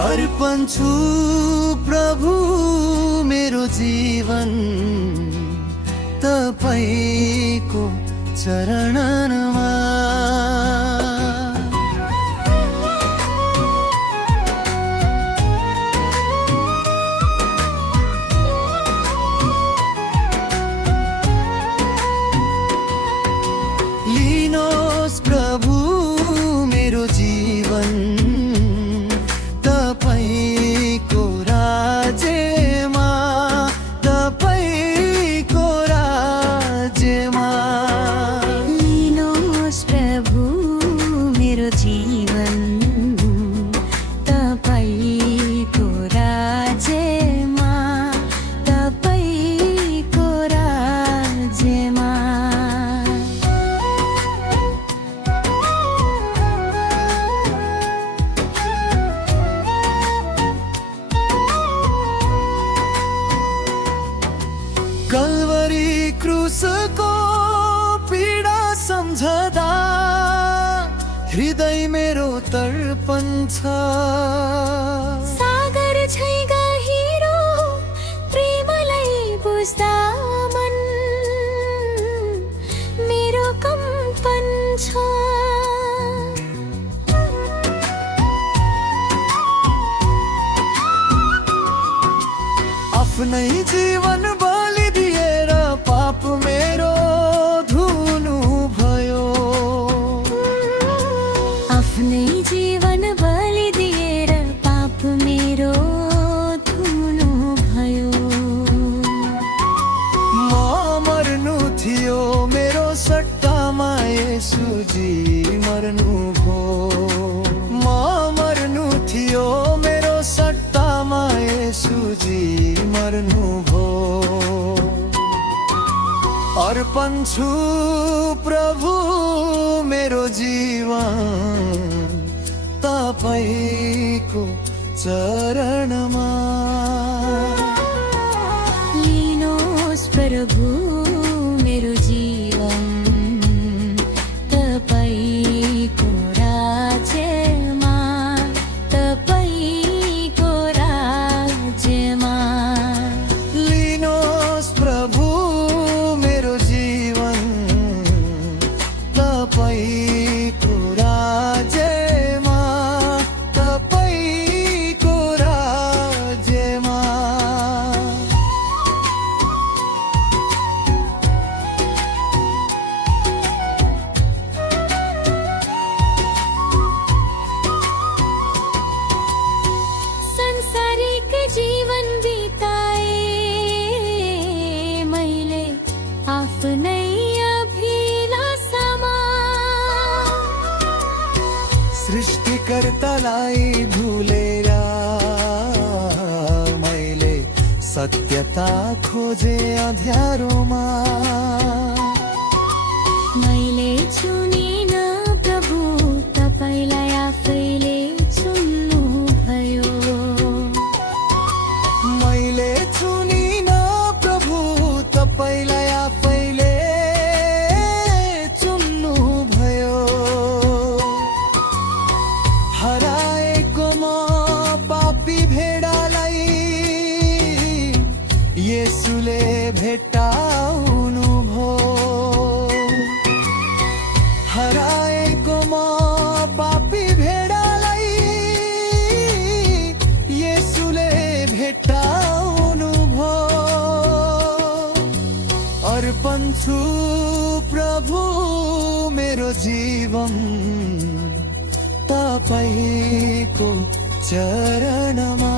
अर्पण छु प्रभु मेरो जीवन तपाईको चरणमा। लिनुहोस् प्रभु मेरो जीवन तपाईको राज्यमा, तपाईको राज्यमा। लिनुहोस् प्रभु मेरो जीवन तपाईको राज्यमा, तपाईको राज्यमा। कल्वरी क्रुसको पीडा सम्झदा हृदय मेरो तर्पन्छ। सागर झै गहिरो प्रेमलाई बुझ्दा मन मेरो कम्पन छ। आफ्नै जीवन बलि दिएर पाप मेरो धुनु भयो। आफ्नै जीवन बलि दिएर पाप मेरो धुनु भयो। म मर्नु थियो मेरो सट्टामा येशूजी मर्नु भो। म मर्नु थियो मेरो सट्टामा येशूजी मर्नु भो। अर्पण छु प्रभु मेरो जीवन तपाईको चरणमा। लिनुहोस् प्रभु मेरो जीवन तपाईको राज्यमा, तपाईको राज्यमा। लिनुहोस् प्रभु मेरो जीवन तपाईको राज्यमा, तपाईको राज्यमा। संसारिक जीवन बिताए मैले आफ्नै अभिलाषामा। सृष्टिकर्तालाई भुलेर मैले सत्यता खोजे अँध्यारोमा। मैले चुनिन प्रभु तपाईलाई आफैले चुन्नु भयो। मैले चुनिन प्रभु तपाईलाई आफैले चुन्नु भयो। हराएको म पापी भेडालाई येशूले भेट्टाउनु भो। हराएको म पापी भेडालाई येशूले भेट्टाउनु भो। अर्पण छु प्रभु मेरो जीवन तपाईको चरणमा।